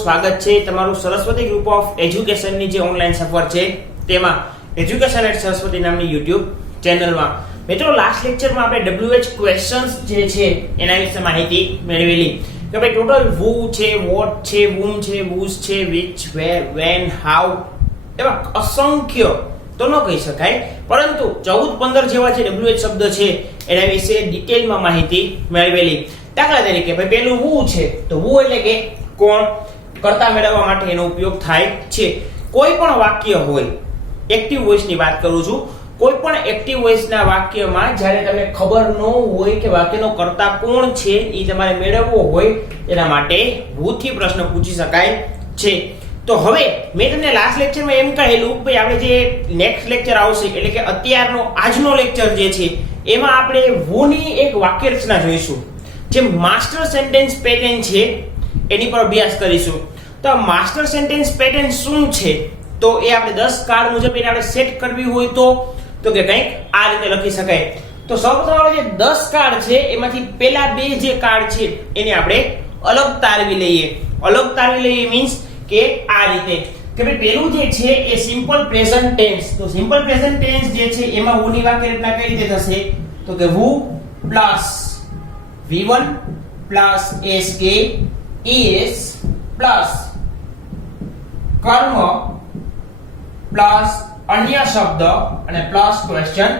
સ્વાગત છે તમારું સરસ્વતી ગ્રુપ ઓફ એજ્યુકેશનની જે ઓનલાઈન સફર છે તેમાં એજ્યુકેશન એટ સરસ્વતી નામની YouTube ચેનલમાં મિત્રો લાસ્ટ લેક્ચરમાં આપણે WH ક્વેશ્ચન્સ જે છે એના વિશે માહિતી મેળવેલી કે ભાઈ ટોટલ who છે, what છે, whom છે, whose છે, which, where, when, how એવા અસંખ્ય તો ન કહી શકાય પરંતુ 14-15 જેવા જે WH શબ્દ છે એના વિશે ડિટેલમાં માહિતી મેળવેલી. દાખલા તરીકે ભાઈ પેલું who છે તો who એટલે કે કોણ, કર્તા મેળવવા માટે એનો ઉપયોગ થાય છે. કોઈ પણ વાક્ય હોય, એક્ટિવ વોઇસ ની વાત કરું છું, કોઈ પણ એક્ટિવ વોઇસ ના વાક્યમાં જ્યારે તમને ખબર ન હોય કે વાક્યનો કર્તા કોણ છે એ તમારે મેળવવો હોય એના માટે who થી પ્રશ્ન પૂછી શકાય છે. તો હવે મેં તમને લાસ્ટ લેક્ચરમાં એમ કહેલું કે આપણે જે નેક્સ્ટ લેક્ચર આવશે એટલે કે અત્યારનો આજનો લેક્ચર જે છે એમાં આપણે who ની એક વાક્ય રચના જોઈશું. જે માસ્ટર સેન્ટેન્સ પેટર્ન છે એની પર અભ્યાસ કરીશું. તો માસ્ટર સેન્ટેન્સ પેટર્ન શું છે તો એ આપણે 10 કાર્ડ મુજબ એને આપણે સેટ કરવી હોય તો કે કંઈક આ રીતે લખી શકાય. તો સૌપ્રથમ આપણે જે 10 કાર્ડ છે એમાંથી પહેલા બે જે કાર્ડ છે એને આપણે અલગ તારવી લઈએ. અલગ તારવી લઈએ મીન્સ કે આ રીતે કે ભાઈ પેલું જે છે એ સિમ્પલ પ્રેઝન્ટ ટેન્સ. તો સિમ્પલ પ્રેઝન્ટ ટેન્સ જે છે એમાં who ની વાક્ય રચના કઈ રીતે થશે તો કે who plus V1 plus SK is plus કર્મ પ્લસ અન્ય શબ્દ અને પ્લસ ક્વેશ્ચન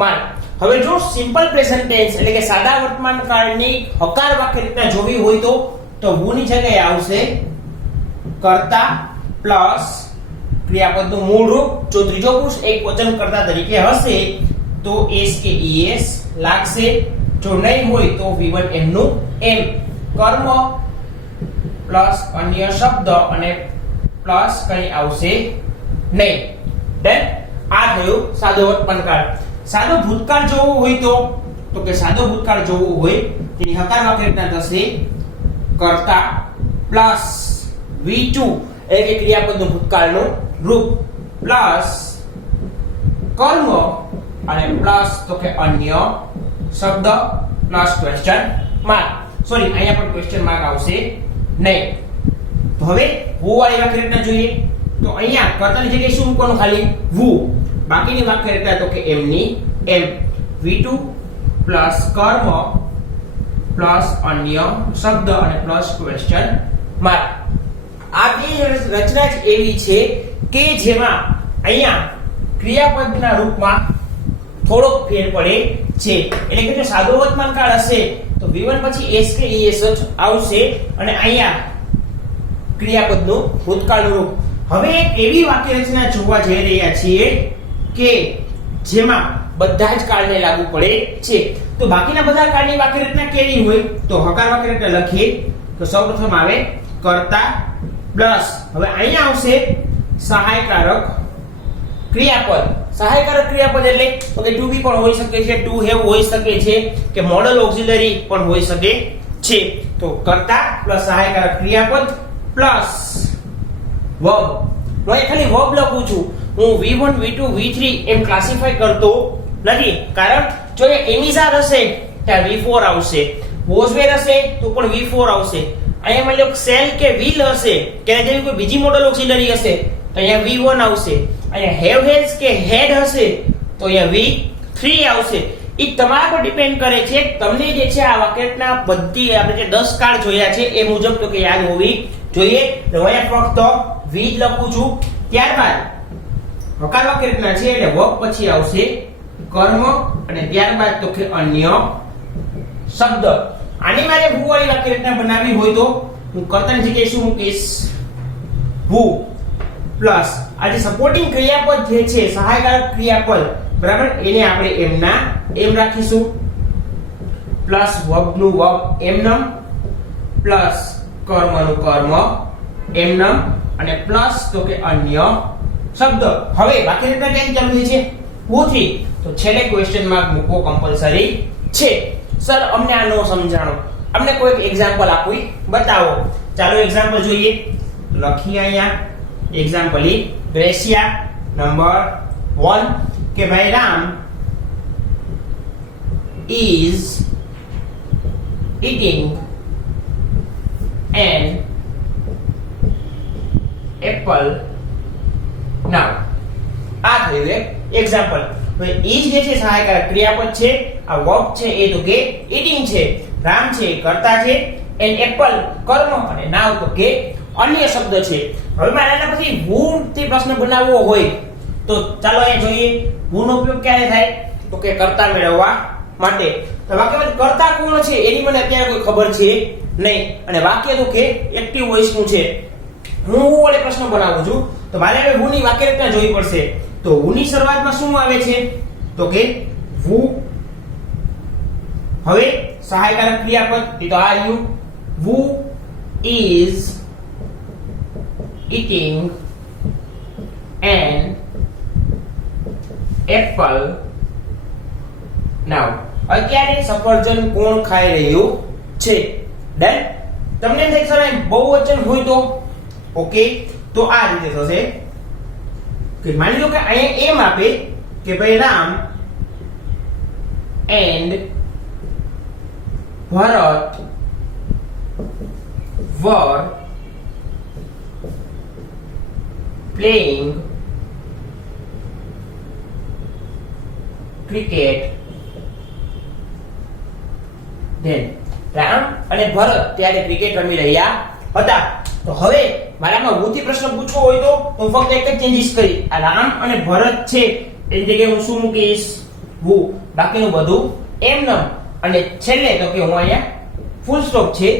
માર્ક. હવે જો સિમ્પલ પ્રેઝન્ટ ટેન્સ એટલે કે સાદા વર્તમાન કાળની હકાર વાક્ય રચના જોવી હોય તો who ની જગ્યાએ આવશે કર્તા પ્લસ ક્રિયાપદનું મૂળ રૂપ. જો ત્રીજો પુરુષ એકવચન કર્તા તરીકે હશે તો SK is લાગશે. જો નહીં હોય તો V1 એમનું એમ. કર્મ પ્લસ અન્ય શબ્દ અને પ્લસ કઈ આવશે નહીં. ડન. આ થયું સાદો વર્તમાન કાળ. સાદો ભૂતકાળ જોવો હોય તો કે સાદો ભૂતકાળ જોવો હોય તેની હકાર વાક્ય રચના થશે કર્તા પ્લસ V2 એટલે કે ક્રિયાપદનું ભૂતકાળનું રૂપ પ્લસ કર્મ અને પ્લસ તો કે અન્ય શબ્દ પ્લસ ક્વેશ્ચન માર્ક. સોરી અહીંયા પણ ક્વેશ્ચન માર્ક આવશે નહીં. તો હવે who વાળી વાક્ય રચના જોઈએ તો અહીંયા કર્તાની જગ્યાએ શું મૂકવાનું ખાલી who. બાકીની વાક્ય રચના તો કે એમની એમ. V2 પ્લસ કર્મ પ્લસ અન્ય શબ્દ અને પ્લસ ક્વેશ્ચન માર્ક. આ બે રચના જ એવી છે કે જેમાં અહીંયા ક્રિયાપદના રૂપમાં થોડોક ફેર પડે છે. એટલે કે જો સાદો વર્તમાન કાળ હશે તો V1 પછી SK ES જ આવશે અને અહીંયા ક્રિયાપદનું ભૂતકાળનું રૂપ. હવે એક એવી વાક્ય રચના જોવા જઈ રહ્યા છીએ કે જેમાં બધા જ કાળને લાગુ પડે છે. તો બાકીના બધા કાળની વાક્ય રચના કેવી હોય તો હકાર વાક્ય રચના લખીએ તો સૌપ્રથમ આવે કર્તા પ્લસ હવે અહીંયા આવશે સહાયકારક ક્રિયાપદ. સહાયકારક ક્રિયાપદ એટલે કે to be પણ હોઈ શકે છે, to have હોઈ શકે છે કે મોડલ ઓક્સિલરી પણ હોઈ શકે છે. તો કર્તા પ્લસ સહાયકારક ક્રિયાપદ પ્લસ વર્બ. હું અહીં ખાલી વર્બ લખું છું. હું V1 V2 V3 એમ ક્લાસિફાય કરતો નથી કારણ જો એ એમિઝાર હશે ત્યારે V4 આવશે, વોઝવેર હશે તો પણ V4 આવશે. અહીંયા માની લો સેલ કે વ્હીલ હશે કે જેવી કોઈ બીજી મોડલ ઓક્સિલરી હશે તો અહીંયા V1 આવશે. અહીંયા હેવ હેઝ કે હેડ હશે તો અહીંયા V3 આવશે. એ તમારા પર ડિપેન્ડ કરે છે. તમને જે છે આ વાક્યના બધી આપણે જે 10 કાર્ડ જોયા છે એ મુજબ તો કે યાદ હોવી જોઈએ. તો અહીંયા ફક્ત V જ લખું છું. ત્યારબાદ હકાર વાક્ય રચના છે એટલે વર્બ પછી આવશે કર્મ અને ત્યારબાદ તો કે અન્ય શબ્દ. આની મારે who વાળી વાક્ય રચના બનાવવી હોય તો હું કર્તાની જગ્યાએ શું મૂકીશ who પ્લસ આ જે સપોર્ટિંગ ક્રિયાપદ જે છે સહાયકારક ક્રિયાપદ બરાબર એને આપણે એમના એમ રાખીશું પ્લસ વર્બનું વર્બ એમનમ પ્લસ કર્મનું કર્મ એમનમ અને પ્લસ તો કે અન્ય શબ્દ. હવે વાક્ય રચના ક્યાંથી ચાલુ થઈ છે who થી તો છેલ્લે ક્વેશ્ચન માર્ક મૂકવો કમ્પલસરી છે. સર અમને આ નો સમજાણો, અમને કોઈ એક્ઝામ્પલ આપો બતાવો. ચાલો એક્ઝામ્પલ જોઈએ. લખીએ અહીંયા એક્ઝામ્પલ ગ્રેસિયા નંબર 1 કે ભાઈ Ram is eating an apple now. આ થયું એક એક્ઝામ્પલ. હવે ઈઝ જે છે સહાયકારક ક્રિયાપદ છે, આ વર્બ છે એ તો કે eating છે, રામ છે એ કર્તા છે, એન્ડ એપલ કર્મ, અને નાવ તો કે અન્ય શબ્દ છે. હવે મારે આના પછી who થી પ્રશ્ન બનાવવો હોય તો ચાલો અહીંયા જોઈએ who નો ઉપયોગ ક્યારે થાય તો કે કર્તા મેળવવા માટે. તો વાક્યમાં કર્તા કોણ છે એની મને અત્યારે કોઈ ખબર છે નહીં, અને વાક્ય તો કે એક્ટિવ વોઇસ નું છે. હું who વડે પ્રશ્ન બનાવું છું તો મારે હવે who ની વાક્ય રચના જોવી પડશે. તો who ની શરૂઆતમાં શું આવે છે તો કે who. હવે સહાયકારક ક્રિયાપદ એ તો are you. who is eating an apple now. અત્યારે સફરજન કોણ ખાઈ રહ્યું છે. ડન. તમને એમ થાય સર બહુવચન હોય તો ઓકે, તો આ રીતે થશે કે માની લો કે અહીંયા એમ આપે કે ભાઈ Ram and Bharat were playing cricket then. Ram અને ભરત ત્યારે ક્રિકેટ રમી રહ્યા હતા. તો હવે મારામાં who થી પ્રશ્ન પૂછવો હોય તો હું ફક્ત એક જ ચેન્જીસ કરી, આ રામ અને ભરત છે એની જગ્યાએ હું શું મૂકીશ who, બાકીનું બધું એમનેમ. અને છેલ્લે તો કે હું અહીંયા ફૂલ સ્ટોપ છે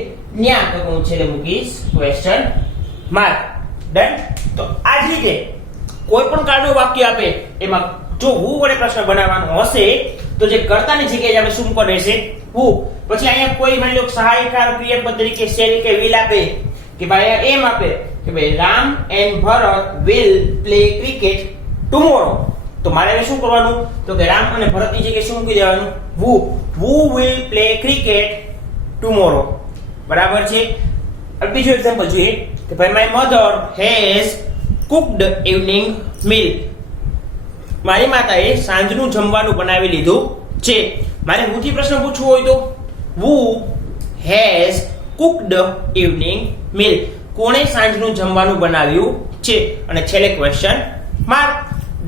ન્યા તો હું છેલ્લે મૂકીશ ક્વેશ્ચન માર્ક. ડન. તો આ જ રીતે કોઈ પણ કાળનું વાક્ય આપે એમાં જો who વડે પ્રશ્ન બનાવવાનો હશે તો જે કર્તાની જગ્યાએ આપણે શું મૂકવાનું રહેશે who. પછી અહીંયા કોઈ માની લો સહાયકાર ક્રિયાપદ તરીકે શેલ કે will આપે કે ભાઈ એમ આપે કે ભાઈ Ram and Bharat will play cricket tomorrow. તો મારે હવે શું કરવાનું તો કે રામ અને ભરતની જગ્યાએ શું મૂકી દેવાનું who will play cricket tomorrow. બરાબર છે. બીજું એક્ઝામ્પલ જોઈએ કે ભાઈ my mother has cooked evening meal. મારી માતાએ સાંજનું જમવાનું બનાવી લીધું છે. મારે who થી પ્રશ્ન પૂછવો હોય તો who has cooked evening meal. કોણે સાંજનું જમવાનું બનાવ્યું છે, અને છેલ્લે ક્વેશ્ચન માર્ક.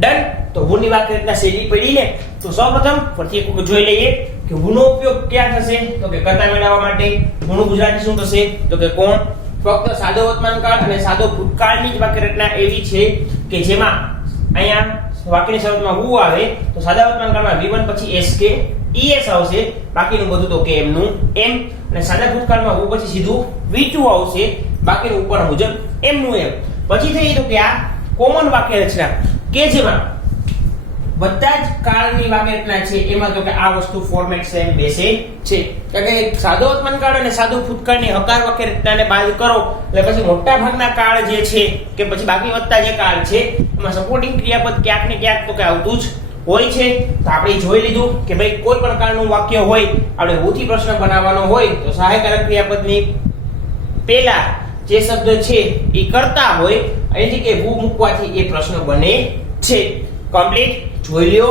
ડન. તો who ની વાક્ય રચના શૈલી પડી ને તો સૌપ્રથમ ફરીથી એક વખત જોઈ લઈએ કે who નો ઉપયોગ ક્યાં થશે તો કે કર્તા મેળવવા માટે. who નું ગુજરાતી શું થશે તો કે કોણ. ફક્ત સાદો વર્તમાન કાળ અને સાદો ભૂતકાળની જ વાક્ય રચના એવી છે કે જેમાં અહીંયા વાક્યની શરૂઆતમાં who આવે તો સાદા વર્તમાન કાળમાં V1 પછી S કે ES આવશે, બાકીનું બધું તો કે એમનું એમ. અને સાદા ભૂતકાળમાં who પછી સીધું V2 આવશે, બાકીનું ઉપર મુજબ એમનું એમ. પછી થઈ તો કે આ કોમન વાક્ય રચના કે જેમાં બધા જ કાળની વાક્ય રચના છે એમાં તો કે આ વસ્તુ ફોર્મેટ સેમ બેસે છે. કારણ કે સાદો વર્તમાન કાળ અને સાદો ભૂતકાળની હકાર વાક્ય રચનાને બાદ કરો એટલે પછી મોટા ભાગના કાળ જે છે કે પછી બાકી વધતા જે કાળ છે એમાં સપોર્ટિંગ ક્રિયાપદ ક્યાંક ને ક્યાંક તો કે આવતું જ હોય છે. તો આપણે જોઈ લીધું કે ભાઈ કોઈ પણ કાળનું વાક્ય હોય આપણે who થી પ્રશ્ન બનાવવાનો હોય તો સહાયકારક ક્રિયાપદની પહેલા જે શબ્દ છે એ કરતા હોય એની જગ્યાએ who મૂકવાથી એ પ્રશ્ન બને છે. કમ્પ્લીટ. જોઈ લ્યો,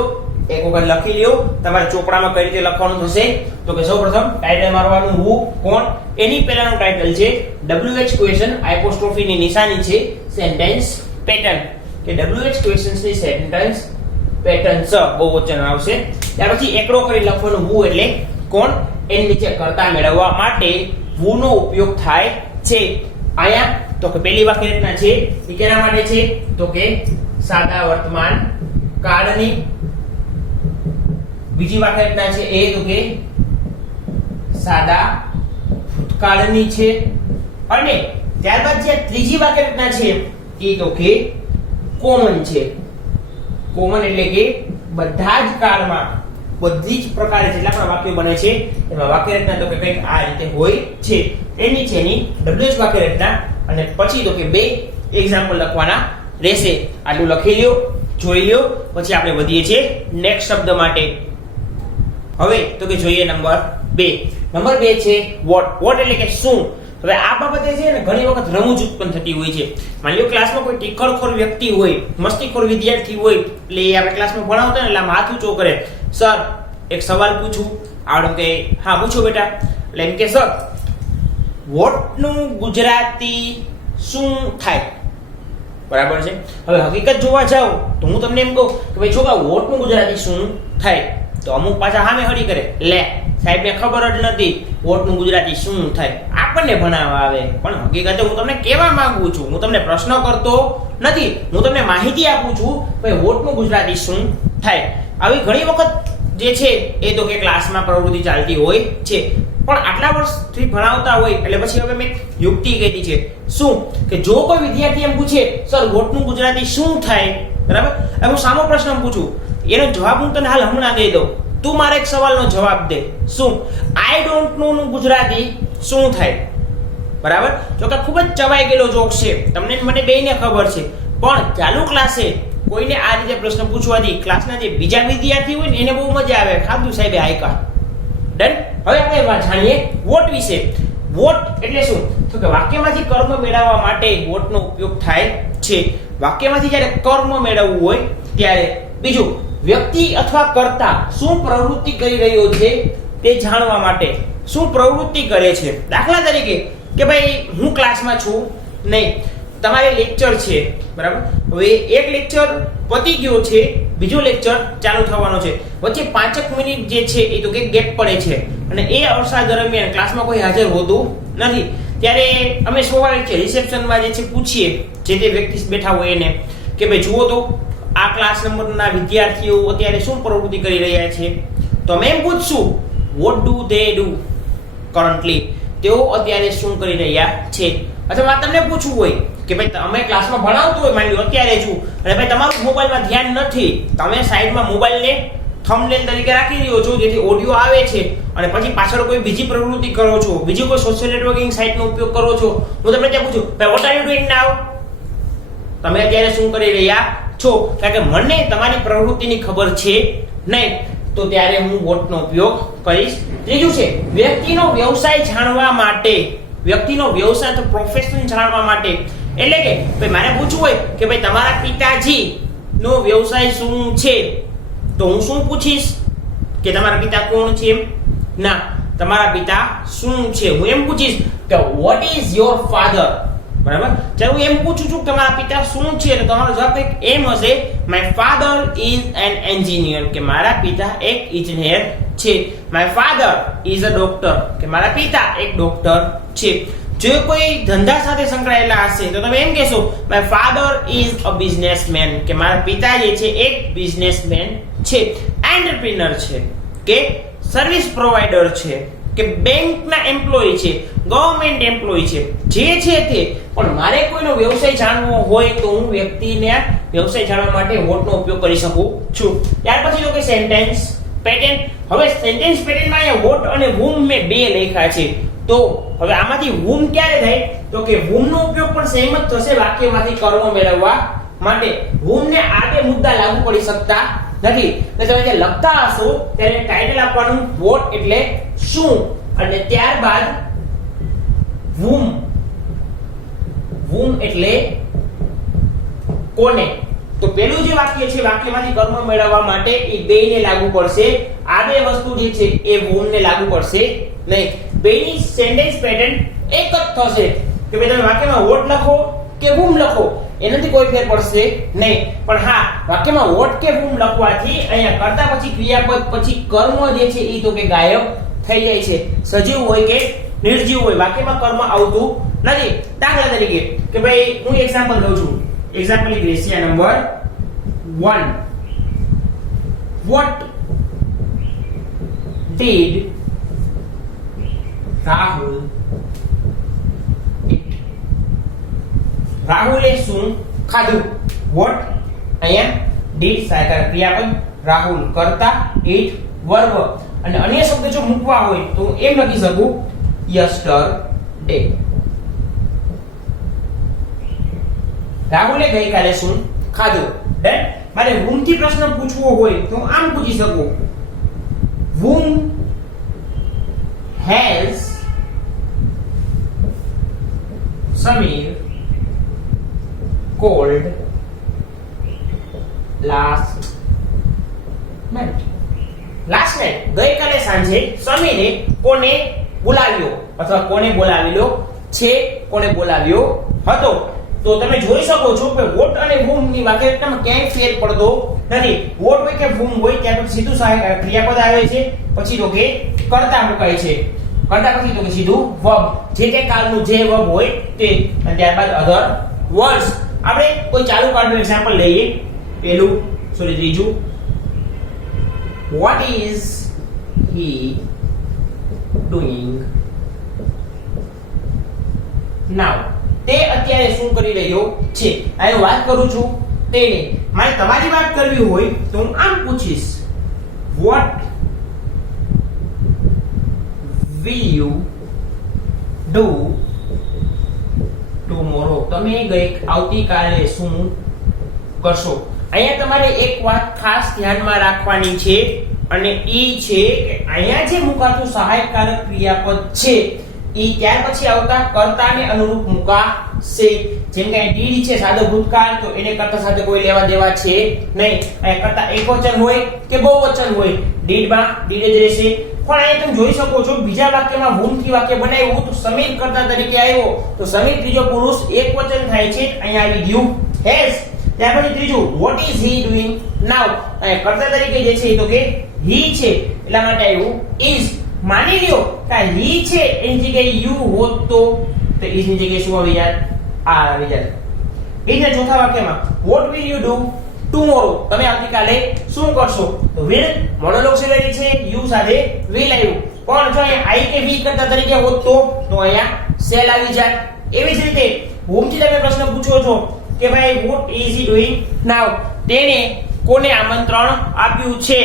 એક વખત લખી લ્યો. તમારે ચોપડામાં કઈ રીતે લખવાનું થશે તો કે સૌપ્રથમ ટાઇટલ મારવાનું who કોણ, એની પહેલાનું ટાઇટલ છે WH ક્વેશ્ચન apostrophe ની નિશાની છે સેન્ટેન્સ પેટર્ન કે WH ક્વેશ્ચન્સ ની સેન્ટેન્સ પેટર્ન બહુવચન આવશે. ત્યાર પછી એકડો કરી લખવાનું who એટલે કોણ, એની નીચે કર્તા મેળવવા માટે who નો ઉપયોગ થાય છે. આયા તો કે પહેલી વાક્ય રચના છે એ કેના માટે છે તો કે સાદા વર્તમાન કાળની. બીજી વાક્ય રચના છે એ તો કે સાદા ભૂતકાળની છે. અને ત્યારબાદ જે ત્રીજી વાક્ય રચના છે એ તો કે કોમન છે. કોમન એટલે કે બધા જ કાળમાં બધી જ પ્રકારે જેટલા પણ વાક્યો બને છે એમાં વાક્ય રચના તો કે કંઈક આ રીતે હોય છે. એની છે એની WH વાક્ય રચના. અને પછી તો કે બે એક્ઝામ્પલ લખવાના રહેશે. આટલું લખી લ્યો, જોઈ લ્યો. પછી આપણે વધીએ છીએ નેક્સ્ટ શબ્દ માટે. હવે તો કે જોઈએ નંબર 2. નંબર 2 છે વોટ. વોટ એટલે કે શું. હવે આ બાબતે છે ને ઘણી વખત રમૂજ ઉત્પન્ન થતી હોય છે. માની લો ક્લાસમાં કોઈ ટીખળખોર વ્યક્તિ હોય, મસ્તીખોર વિદ્યાર્થી હોય, એટલે આપણે ક્લાસમાં ભણાવતા ને એટલે આમ હાથ ઊંચો કરે, સર એક સવાલ પૂછું. આવડે કે હા પૂછો બેટા. એટલે એમ કે સર વોટ નું ગુજરાતી શું થાય. બરાબર છે. હવે હકીકત જોવા જાવ તો હું તમને એમ કહું કે ભાઈ છોકરા વોટનું ગુજરાતી શું થાય, તો અમુક પાછા સામે હળી કરે, લે સાહેબને ખબર જ નથી વોટનું ગુજરાતી શું થાય, આપણને ભણાવવા આવે. પણ હકીકતે હું તમને કહેવા માંગુ છું, હું તમને પ્રશ્ન કરતો નથી, હું તમને માહિતી આપું છું ભાઈ વોટનું ગુજરાતી શું થાય. આવી ઘણી વખત જે છે એ તો કે ક્લાસમાં પ્રવૃત્તિ ચાલતી હોય છે, પણ આટલા વર્ષથી ભણાવતા હોય એટલે પછી હવે મેં યુક્તિ કીધી છે શું કે જો કોઈ વિદ્યાર્થી એમ પૂછે સર વોટનું ગુજરાતી શું થાય, બરાબર, હવે હું સામો પ્રશ્ન પૂછું, એનો જવાબ હું તને હાલ હમણાં દઈ દઉં, તું મારા એક સવાલનો જવાબ દે, શું આઈ ડોન્ટ નો નું ગુજરાતી શું થાય, બરાબર. જો કે ખૂબ જ ચવાઈ ગયેલો જોક છે, તમને મને બેયને ખબર છે, પણ ચાલુ ક્લાસે કોઈને આ રીતે પ્રશ્ન પૂછવાથી ક્લાસના જે બીજા વિદ્યાર્થી હોય ને એને બહુ મજા આવે, ખાધું સાહેબે હાયકા. ડન. હવે આપણે જાણીએ વોટ વિશે. વોટ એટલે શું, તો કે વાક્યમાંથી કર્મ મેળવવા માટે વોટનો ઉપયોગ થાય છે. વાક્યમાંથી જ્યારે કર્મ મેળવવું હોય ત્યારે. બીજું, વ્યક્તિ અથવા કર્તા શું પ્રવૃત્તિ કરી રહ્યો છે તે જાણવા માટે શું પ્રવૃત્તિ કરે છે. દાખલા તરીકે કે ભાઈ હું ક્લાસમાં છું નહીં, તમારે લેક્ચર છે, બરાબર. હવે એક લેક્ચર પતી ગયો છે, બીજો લેક્ચર ચાલુ થવાનો છે, વચ્ચે 5 મિનિટ જે છે એ તો કે ગેપ પડે છે, અને એ અવસર દરમિયાન ક્લાસમાં કોઈ હાજર હોતું નથી. ત્યારે અમે સ્વાભાવિક છે રિસેપ્શનમાં જે છે પૂછીએ જે તે વ્યક્તિ બેઠા હોય એને કે ભાઈ જુઓ તો આ ક્લાસ નંબરના વિદ્યાર્થીઓ અત્યારે શું પ્રવૃત્તિ કરી રહ્યા છે, તો અમે એમ પૂછશું what do they do currently, તેઓ અત્યારે શું કરી રહ્યા છે. અથવા તમને પૂછવું હોય કે ભાઈ તમે ક્લાસમાં ભણાવતો હોય, માની લો અત્યારે છું, અને ભાઈ તમારું મોબાઈલમાં ધ્યાન નથી, તમે સાઈડમાં મોબાઈલને થંબનેલ તરીકે રાખી રહ્યો છો જેથી ઓડિયો આવે છે, અને પછી પાછળ કોઈ બીજી પ્રવૃત્તિ કરો છો, બીજી કોઈ સોશિયલ નેટવર્કિંગ સાઇટનો ઉપયોગ કરો છો, હું તમને ત્યાં પૂછું ભાઈ વોટ આર યુ ડુઇંગ નાઉ, તમે અત્યારે શું કરી રહ્યા છો, કારણ કે મને તમારી પ્રવૃત્તિની ખબર છે નહીં, તો ત્યારે હું વોટનો ઉપયોગ કરીશ. ત્રીજું છે વ્યક્તિનો વ્યવસાય જાણવા માટે. વ્યક્તિનો વ્યવસાય તો પ્રોફેશન જાણવા માટે, એટલે કે ભાઈ મારે પૂછવું હોય કે ભાઈ તમારા પિતાજી નો વ્યવસાય શું છે, તો હું શું પૂછીશ કે તમારા પિતા કોણ છે, ના તમારા પિતા શું છે, હું એમ પૂછીશ કે વોટ ઇઝ યોર ફાધર, બરાબર. ચાલો હું એમ પૂછું છું કે તમારા પિતા શું છે, તો તમારો જવાબ કંઈક એમ હશે my father is an engineer, કે મારા પિતા એક ઇજનેર છે. My father is a doctor, કે મારા પિતા એક ડોક્ટર છે. જો કોઈ ધંધા સાથે સંકળાયેલા હશે તો તમે એમ કહેશો my father is a businessman, કે મારા પિતા જે છે એક બિઝનેસમેન છે. એન્ટરપ્રિનર છે, કે સર્વિસ પ્રોવાઇડર છે, કે બેંકના એમ્પ્લોય છે, ગવર્નમેન્ટ એમ્પ્લોય છે, જે છે તે. પણ મારે કોઈનો વ્યવસાય જાણવો હોય તો હું વ્યક્તિને વ્યવસાય જાણવા માટે વોટનો ઉપયોગ કરી શકું છું. ત્યાર પછી તો કે સેન્ટેન્સ પેટર્ન. હવે સેન્ટેન્સ પેટર્નમાં અહીંયા વોટ અને whom મેં બે લખ્યા છે, તો હવે આમાંથી whom ક્યારે થાય, તો કે whom નો ઉપયોગ પણ સેમ જ થશે વાક્યમાંથી કર્મ મેળવવા માટે. whom ને આ બે મુદ્દા લાગુ પડી શકતા નથી. એટલે તમે જે લખતા હશો ત્યારે ટાઇટલ આપવાનું વોટ એટલે શું, અને ત્યારબાદ whom એટલે કોને. તો પેલું જે વાક્ય છે વાક્યમાંથી કર્મ મેળવવા માટે એ બેયને લાગુ પડશે, આ બે વસ્તુ જે છે એ whom ને લાગુ પડશે નહીં. બેયની સેન્ટેન્સ પેટર્ન એક જ થશે કે ભાઈ તમે વાક્યમાં વોટ લખો કે whom લખો, એનાથી કોઈ ફેર પડશે નહીં. પણ હા, વાક્યમાં વોટ કે whom લખવાથી અહીંયા કરતા પછી ક્રિયાપદ પછી કર્મ જે છે એ તો કે ગાયબ થઈ જાય છે. સજીવ હોય કે નિર્જીવ હોય વાક્યમાં કર્મ આવતું નથી. દાખલા તરીકે કે ભાઈ હું એક્ઝામ્પલ દઉં છું, example question number 1, what did Rahul eat? રાહુલે શું ખાધું? what અહીંયા did સાયકલ ક્રિયાપદ, રાહુલ કરતા, eat વર્બ, અને અન્ય શબ્દ જો મૂકવા હોય તો એમ લખી શકું yesterday. રાહુલે ગઈકાલે શું ખાધું? ડન. મારે whom થી પ્રશ્ન પૂછવો હોય તો હું આમ પૂછી શકું whom has Samir called last night? Last night ગઈકાલે સાંજે સમીરે કોને બોલાવ્યો અથવા કોને બોલાવેલો છે, કોને બોલાવ્યો હતો? તો તમે જોઈ શકો છો કે વોટ અને whom ની વાક્યરચનામાં ક્યાંય ફેર પડતો નથી. વોટ હોય કે whom હોય ત્યાં પછી સીધું સહાયક ક્રિયાપદ આવે છે, પછી તો કે કર્તા મુકાય છે, કર્તા પછી તો કે સીધું verb, જે કે કાળનું જે verb હોય તે, અને ત્યારબાદ other words. આપણે કોઈ ચાલુ કાળનું એક્ઝામ્પલ લઈએ. ત્રીજું, what is he doing now? તે અત્યારે શું કરી રહ્યો છે? આ વાત કરું છું તેને. મારે તમારી વાત કરવી હોય તો હું આમ પૂછીશ, what will you do tomorrow? તમે આવતીકાલે શું કરશો? અહીંયા તમારે એક વાત ખાસ ધ્યાનમાં રાખવાની છે, અને ઈ છે કે અહીંયા જે મુકાતું સહાયકારક ક્રિયાપદ છે ઈ ત્યાર પછી આવતા કર્તાને અનુરૂપ મુકાશે. જેમ કે ડીડ છે સાદો ભૂતકાળ, તો એને કર્તા સાથે કોઈ લેવા દેવા છે નહીં. અહીંયા કર્તા એકવચન હોય કે બહુવચન હોય, ડીડ માં ડીડ જ રહેશે. પણ અહીંયા તમે જોઈ શકો છો બીજા વાક્યમાં whom થી વાક્ય બનાવ્યું તો સમીર કર્તા તરીકે આવ્યો, તો સમીર ત્રીજો પુરુષ એકવચન થાય છે, અહીંયા આવી ગયું has. ત્યાર પછી ત્રીજું, what is he doing now? અહીંયા કર્તા તરીકે જે છે તો કે he છે, એટલા માટે આવ્યું is. માની લ્યો કે he છે એની જગ્યાએ you હોત તો is ની જગ્યાએ શું આવી જાય? આ આવી જાય. બીજા ચોથા વાક્યમાં what will you do tomorrow? તમે આવતીકાલે શું કરશો? તો will મોનોલોગ સિલેરી છે, you સાથે will આવ્યું. પણ જો અહીંયા I કે we કરતા તરીકે હોત તો અહીંયા shall આવી જાય. એવી જ રીતે whom થી તમે પ્રશ્ન પૂછો છો કે ભાઈ what is he doing now? તેને કોને આમંત્રણ આપ્યું છે?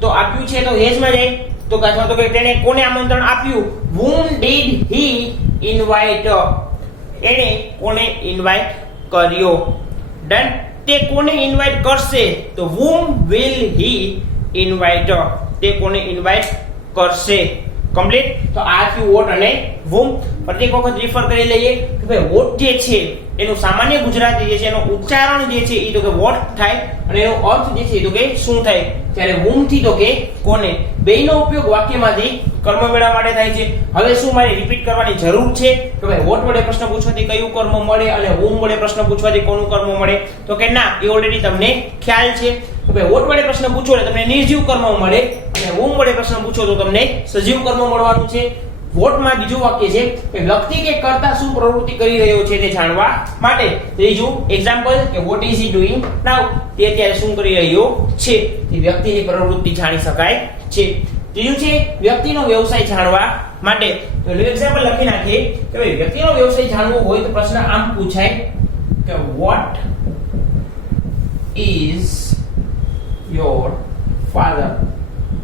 તો આપ્યું છે તો has માં જાય, તો અથવા તો કે તેને કોને આમંત્રણ આપ્યું? whom did he invite? એને કોને ઇન્વાઇટ કર્યો? ડન. તે કોને ઇન્વાઇટ કરશે? તો whom will he invite? તે કોને ઇન્વાઇટ કરશે? કમ્પ્લીટ. તો આ થયું વોટ અને whom. પ્રત્યેક વખત રિફર કરી લઈએ કે ભાઈ વોટ જે છે એનું સામાન્ય ગુજરાતી જે છે એનું ઉચ્ચારણ જે છે એ તો કે વોટ થાય, અને એનો અર્થ જે છે એ તો કે શું થાય. ત્યારે whom થી તો કે કોને. બેયનો ઉપયોગ વાક્યમાંથી કર્મ મેળવવા માટે થાય છે. હવે શું મારે રિપીટ કરવાની જરૂર છે કે ભાઈ વોટ વડે પ્રશ્ન પૂછવાથી કયું કર્મ મળે અને whom વડે પ્રશ્ન પૂછવાથી કોનું કર્મ મળે? તો કે ના, એ ઓલરેડી તમને ખ્યાલ છે કે ભાઈ વોટ વડે પ્રશ્ન પૂછો એટલે તમને નિર્જીવ કર્મ મળે, અને whom વડે પ્રશ્ન પૂછો તો તમને સજીવ કર્મ મળવાનું છે. વોટમાં બીજું વાક્ય છે કે વ્યક્તિ કે કર્તા શું પ્રવૃત્તિ કરી રહ્યો છે તે જાણવા માટે. ત્રીજું એક્ઝામ્પલ કે what is he doing now? તે અત્યારે શું કરી રહ્યો છે? તે વ્યક્તિની પ્રવૃત્તિ જાણી શકાય છે. ત્રીજું છે વ્યક્તિનો વ્યવસાય જાણવા માટે. તો એક્ઝામ્પલ લખી નાખીએ કે ભાઈ વ્યક્તિનો વ્યવસાય જાણવો હોય તો પ્રશ્ન આમ પૂછાય કે what is your father?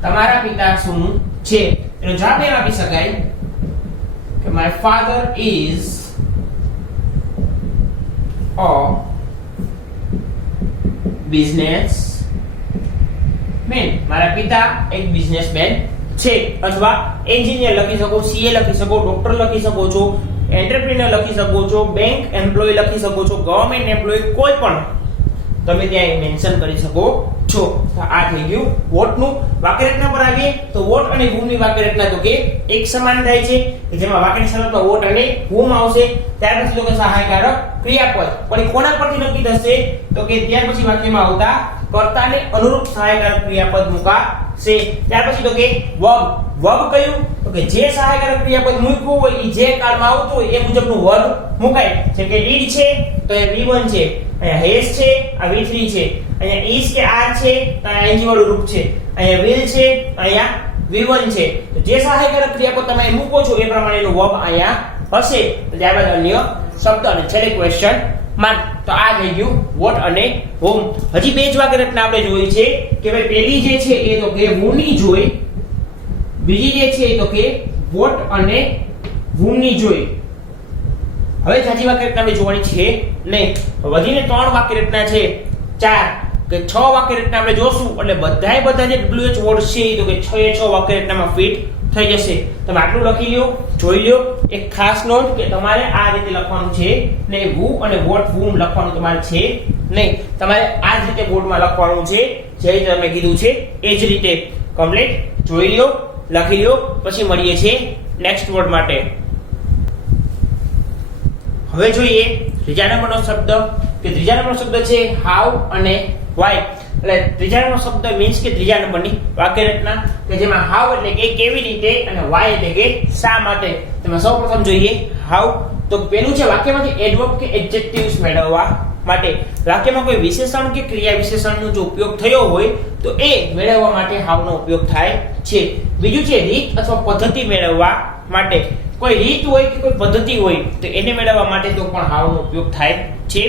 તમારા પિતા શું છે? એનો જવાબ એમ આપી શકાય કે my father is a businessman. મારા પિતા એક બિઝનેસમેન છે. અથવા એન્જિનિયર લખી શકો, સીએ લખી શકો, ડોક્ટર લખી શકો છો, એન્ટરપ્રેન્યોર લખી શકો છો, બેંક એમ્પ્લોય લખી શકો છો, ગવર્નમેન્ટ એમ્પ્લોય, કોઈ પણ તમે ત્યાં મેન્શન કરી શકો છો. તો આ થઈ ગયું વોટ નું. વાક્યરચના પર આવીએ તો વોટ અને whom ની વાક્યરચના તો કે એક સમાન થાય છે, કે જેમાં વાક્યની શરૂઆતમાં વોટ અને whom આવશે, ત્યાર પછી તો કે સહાયકારક ક્રિયાપદ. પણ કોના પરથી નક્કી થશે? તો કે ત્યાર પછી વાક્યમાં આવતા કર્તાને અનુરૂપ સહાયકારક ક્રિયાપદ મુકાશે. ત્યાર પછી તો કે verb. verb કયું? તો કે જે સહાયકારક ક્રિયાપદ મૂક્યું હોય એ જે કાળમાં આવતું હોય એ મુજબનું verb મુકાય. જેમ કે did છે તો એ V1 છે, અહીંયા has છે આ V3 છે, અહીંયા is કે are છે તો અહીંયા ing વાળું રૂપ છે, અહીંયા will છે અહીંયા V1 છે. તો જે સહાયકારક ક્રિયાપદ તમે મૂકો છો એ પ્રમાણેનું verb અહીંયા હશે. ત્યારબાદ અન્ય શબ્દ અને છેલ્લે ક્વેશ્ચન માર્ક. તો આ થઈ ગયું વોટ અને whom. હજી બે જ વાક્યરચના આપણે જોઈ છે કે ભાઈ પહેલી જે છે એ તો કે who ની જોઈ, બીજી જે છે એ તો કે વોટ અને whom ની જોઈ. હવે સાચી વાક્યરચના આપણે જોવાની છે નહીં. વધીને 3 વાક્યરચના છે, 4 કે 6 વાક્યરચના આપણે જોશું એટલે બધા જે WH વર્ડ છે તો કે 6 એ 6 વાક્યરચનામાં ફિટ થઈ જશે. તમે આટલું લખી લ્યો, જોઈ લ્યો. એક ખાસ નોંધ કે તમારે આ રીતે લખવાનું છે ને who અને what whom લખવાનું તમારે છે નહીં. તમારે આ જ રીતે બોર્ડમાં લખવાનું છે જે રીતે તમે કીધું છે એ જ રીતે કમ્પ્લીટ જોઈ લ્યો, લખી લ્યો. પછી મળીએ છીએ નેક્સ્ટ વર્ડ માટે. હવે જોઈએ ત્રીજા નંબરનો શબ્દ કે ત્રીજા નંબરનો શબ્દ છે હાઉ અને વાય. એટલે ત્રીજા નંબરનો શબ્દ મીન્સ કે ત્રીજા નંબરની વાક્ય રચના કે જેમાં હાઉ એટલે કે કેવી રીતે અને વાય એટલે કે શા માટે. તમે સૌપ્રથમ જોઈએ હાઉ. તો પેલું છે વાક્યમાંથી એડવર્બ કે એડજેક્ટિવ્સ મેળવવા માટે. વાક્યમાં કોઈ વિશેષણ કે ક્રિયા વિશેષણનો જો ઉપયોગ થયો હોય તો એ મેળવવા માટે હાઉનો ઉપયોગ થાય છે. બીજું છે રીત અથવા પદ્ધતિ મેળવવા માટે. કોઈ રીત હોય કે કોઈ પદ્ધતિ હોય તો એને મેળવવા માટે તો પણ હાઉનો ઉપયોગ થાય છે.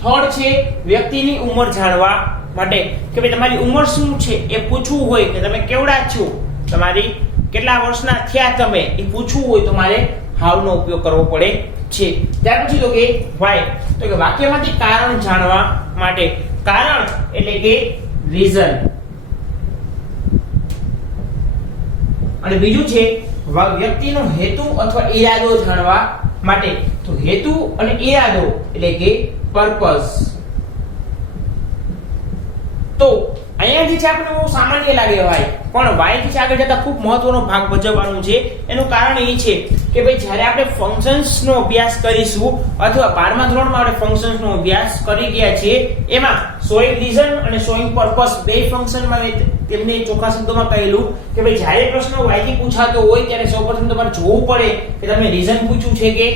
થર્ડ છે વ્યક્તિની ઉંમર જાણવા માટે કે ભાઈ તમારી ઉંમર શું છે એ પૂછવું હોય કે તમે કેવડા છો, તમારી કેટલા વર્ષના થયા તમે એ પૂછવું હોય તો મારે હાઉનો ઉપયોગ કરવો પડે છે. ત્યાર પછી તો કે વાય. તો કે વાક્યમાંથી કારણ જાણવા માટે. કારણ એટલે કે રીઝન. અને બીજું છે વ્યક્તિનો હેતુ અથવા ઈરાદો જાણવા માટે. તો હેતુ અને ઈરાદો એટલે કે પર્પસ. તો અહીંયા જે છે આપણે બહુ સામાન્ય લાગે ભાઈ, પણ વાય થી આગળ જતા ખૂબ મહત્વનો ભાગ ભજવવાનું છે. એનું કારણ એ છે કે ભાઈ જ્યારે આપણે ફંક્શન્સ નો અભ્યાસ કરીશું અથવા 12મા ધોરણમાં આપણે ફંક્શન્સ નો અભ્યાસ કરી ગયા છીએ, એમાં શોઈંગ રીઝન અને શોઈંગ પર્પસ બે ફંક્શનમાં તેમને ચોખ્ખા શબ્દોમાં કહેલું કે ભાઈ જ્યારે પ્રશ્ન વાય થી પૂછાતો હોય ત્યારે સૌપ્રથમ તમારે જોવું પડે કે તમે રીઝન પૂછ્યું છે કે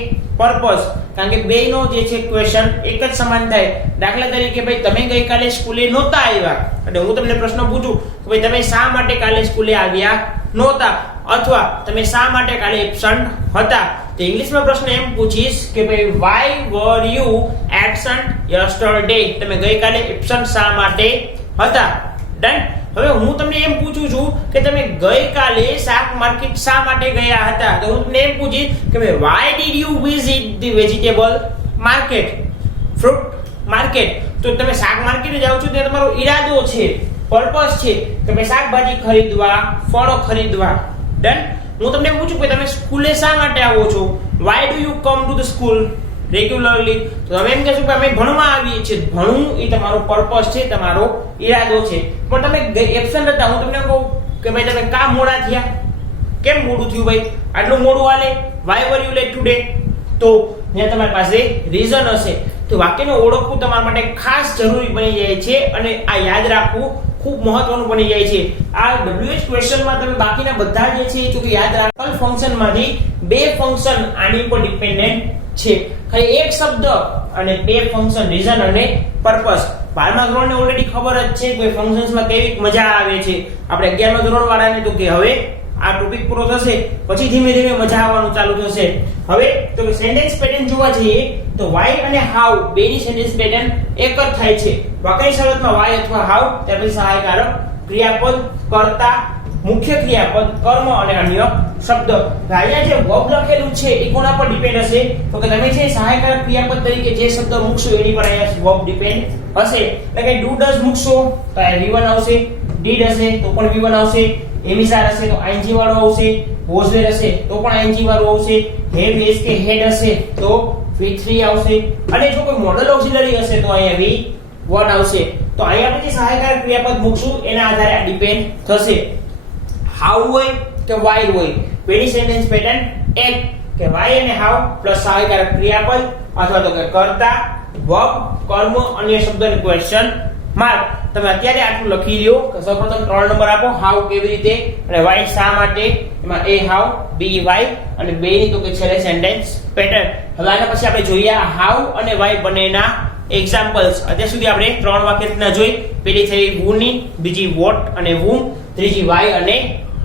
પર્પસ. કારણ કે બેયનો જે છે ક્વેશ્ચન એક જ સમાન થાય. દાખલા તરીકે ભાઈ તમે ગઈકાલે સ્કૂલે નહોતા આવ્યા એટલે હું તમને પ્રશ્ન પૂછું કે ભાઈ તમે શા માટે કાલે સ્કૂલે આવ્યા નહોતા, અથવા તમે શા માટે કાલે એબ્સન્ટ હતા. તો ઇંગ્લિશમાં પ્રશ્ન એમ પૂછીશ કે ભાઈ why were you absent yesterday. તમે ગઈકાલે એબ્સન્ટ શા માટે હતા. ડન. હવે હું તમને એમ પૂછું છું કે તમે ગઈકાલે શાક માર્કેટ શા માટે ગયા હતા. તો હું તમને એમ પૂછીશ કે ભાઈ why did you visit the vegetable market, fruit market. તો તમે શાક માર્કેટે જાવ છો ત્યારે તમારો ઈરાદો છે, પર્પસ છે કે ભાઈ શાકભાજી ખરીદવા, ફળો ખરીદવા. ડન. હું તમને પૂછું કે તમે સ્કૂલે શા માટે આવો છો, why do you come to the school regularly. તો તમે એમ કહેશો કે અમે ભણવા આવીએ છીએ. ભણવું એ તમારો પર્પસ છે, તમારો ઈરાદો છે. પણ તમે એબ્સન્ટ હતા, હું તમને કહું કે ભાઈ તમે કા મોડા થયા, કેમ મોડું થયું ભાઈ, આટલું મોડું હાલે, why were you late today. તો ત્યાં તમારી પાસે રીઝન હશે. તો વાક્યને ઓળખવું તમારા માટે ખાસ જરૂરી બની જાય છે અને આ યાદ રાખવું ખૂબ મહત્વનું બની જાય છે. આ WH ક્વેશ્ચનમાં તમે બાકીના બધા જે છે એ યાદ રાખો. ફંક્શનમાંથી બે ફંક્શન આની ઉપર ડિપેન્ડન્ટ છે. ખાલી એક શબ્દ અને બે ફંક્શન રીઝન અને પર્પસ. 12મા ધોરણને ઓલરેડી ખબર જ છે કે ફંક્શન્સમાં કેવી મજા આવે છે. આપણે 11મા ધોરણ વાળાને તો કે હવે આ ટોપિક પૂરો થશે પછી ધીમે ધીમે મજા આવવાનું ચાલુ થશે. હવે તો કે સેન્ટેન્સ પેટર્ન જોવા જઈએ તો વાય અને હાઉ બેની સેન્ટેન્સ પેટર્ન એક જ થાય છે. વાક્યની શરૂઆતમાં વાય અથવા હાઉ, ત્યાર પછી સહાયકારક ક્રિયાપદ, કર્તા, મુખ્ય ક્રિયાપદ, કર્મ અને અન્ય શબ્દ. અહીંયા જે વર્બ લખેલું છે એ કોના પર ડિપેન્ડ હશે? તો કે તમે જે સહાયકારક ક્રિયાપદ તરીકે જે શબ્દ મૂકશો એની પર અહીંયા વર્બ ડિપેન્ડ હશે. એટલે કે ડુ ડઝ મૂકશો તો આ V1 આવશે, ડીડ હશે તો પણ V1 આવશે, એમિસાર હશે તો ING વાળો આવશે, વોઝ વેર હશે તો પણ ING વાળો આવશે, હેડ વેસ કે હેડ હશે તો V3 આવશે, અને જો કોઈ મોડલ ઓક્સિલરી હશે તો અહીંયા V1 આવશે. તો અહીંયા પછી સહાયકારક ક્રિયાપદ મૂકશું એના આધારે આ ડિપેન્ડ થશે. હાઉ હોય કે વાય હોય, પેલી સેન્ટેન્સ પેટર્ન એક કે વાય અને હાઉ પ્લસ સહાયકારક ક્રિયાપદ અથવા તો કે કર્તા, વર્બ, કર્મ, અન્ય શબ્દ અને ક્વેશ્ચન માર્ક. તમે અત્યારે આટલું લખી લ્યો કે સૌપ્રથમ 3 નંબર આપો, હાઉ કેવી રીતે અને વાય શા માટે, એમાં A હાઉ, B વાય અને બે ની તો કે છેલ્લે સેન્ટેન્સ પેટર્ન. હવે આના પછી આપણે જોઈએ હાઉ અને વાય બંનેના એક્ઝામ્પલ્સ. અત્યાર સુધી આપણે 3 વાક્ય રચના જોઈ. પેલી થઈ who ની, બીજી what અને whom, ત્રીજી વાય અને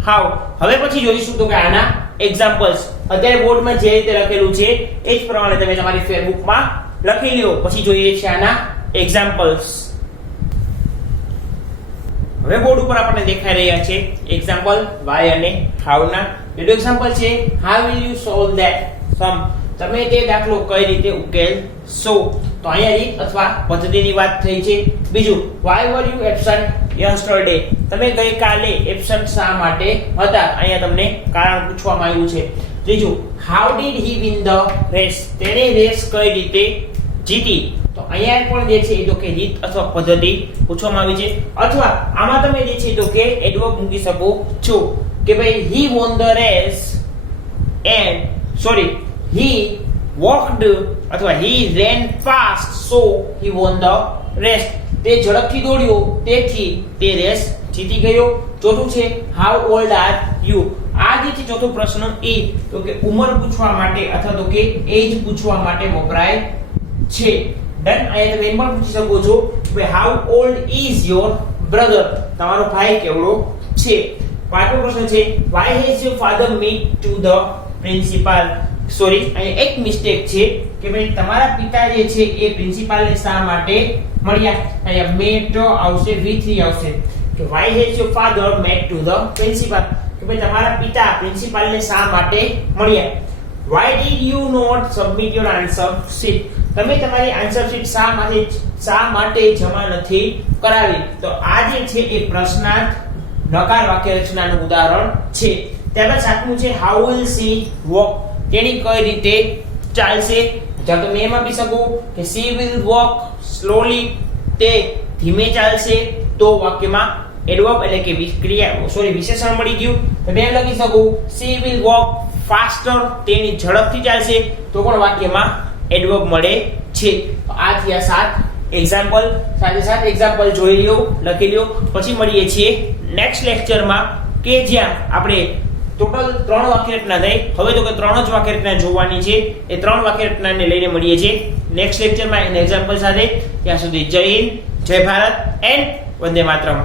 હાઉ. હવે પછી જોઈશું તો કે આના એક્ઝામ્પલ્સ. અત્યારે બોર્ડમાં જે રીતે લખેલું છે એ જ પ્રમાણે તમે તમારી ફેરબુકમાં લખી લ્યો. પછી જોઈએ છે આના એક્ઝામ્પલ્સ. હવે બોર્ડ ઉપર આપણને દેખાઈ રહ્યા છે એક્ઝામ્પલ વાય અને હાઉ ના. પહેલું એક્ઝામ્પલ છે how will you solve that sum. તમે તે દાખલો કઈ રીતે ઉકેલશો. તો અહીંયા રીત અથવા પદ્ધતિની વાત થઈ છે. બીજું why were you absent yesterday. તમે ગઈકાલે એબ્સન્ટ શા માટે હતા, અહીંયા તમને કારણ પૂછવામાં આવ્યું છે. ત્રીજું how did he win the race. તેણે રેસ કઈ રીતે જીતી. તો અહીંયા પણ જે છે એ તો કે રીત અથવા પદ્ધતિ પૂછવામાં આવી છે. અથવા આમાં તમે જે છે તો કે એડવર્બ મૂકી શકો છો કે ભાઈ he won the race and he walked અથવા he ran fast so he won the race. તે ઝડપથી દોડ્યો તેથી તે રેસ જીતી ગયો. ચોથું છે how old are you. આ જે છે ચોથો પ્રશ્ન એ તો કે ઉંમર પૂછવા માટે અથવા તો કે એજ પૂછવા માટે વપરાય છે. ડન. અહીંયા તમે એમ પણ પૂછી શકો છો કે how old is your brother. તમારો ભાઈ કેવડો છે. પાંચમો પ્રશ્ન છે why has your father met to the principal. Sorry, અહીંયા એક મિસ્ટેક છે કે ભાઈ તમારા પિતા જે છે એ પ્રિન્સિપાલને શા માટે મળ્યા. અહીંયા met આવશે, v3 આવશે કે why has your father met to the principal. કે ભાઈ તમારા પિતા પ્રિન્સિપાલને શા માટે મળ્યા. why did you not submit your answer sheet. તમે તમારી આન્સર શીટ શા માટે જમા નથી કરાવી. તો આ જે છે એ પ્રશ્નાર્થ નકાર વાક્ય રચનાનું ઉદાહરણ છે. ત્યારબાદ સાતમું છે how will she walk. તેની કઈ રીતે ચાલશે. જો તમે એમ આપી શકો કે she will walk slowly. તે ધીમે ચાલશે તો વાક્યમાં એડવર્બ એટલે કે વિશેષણ મળી ગયું. તમે એમ લખી શકો she will walk faster. તેની ઝડપથી ચાલશે તો પણ વાક્યમાં એડવર્બ મળે છે. આ થયા 7 એક્ઝામ્પલ. સાથે એક્ઝામ્પલ જોઈ લ્યો, લખી લ્યો. પછી મળીએ છીએ નેક્સ્ટ લેક્ચરમાં કે જ્યાં આપણે ટોટલ 3 વાક્ય રચના થઈ. હવે તો કે 3 જ વાક્ય રચના જોવાની છે. એ 3 વાક્ય રચનાને લઈને મળીએ છીએ નેક્સ્ટ લેક્ચરમાં એના એક્ઝામ્પલ સાથે. ત્યાં સુધી જય હિન્દ, જય ભારત એન્ડ વંદે માતરમ.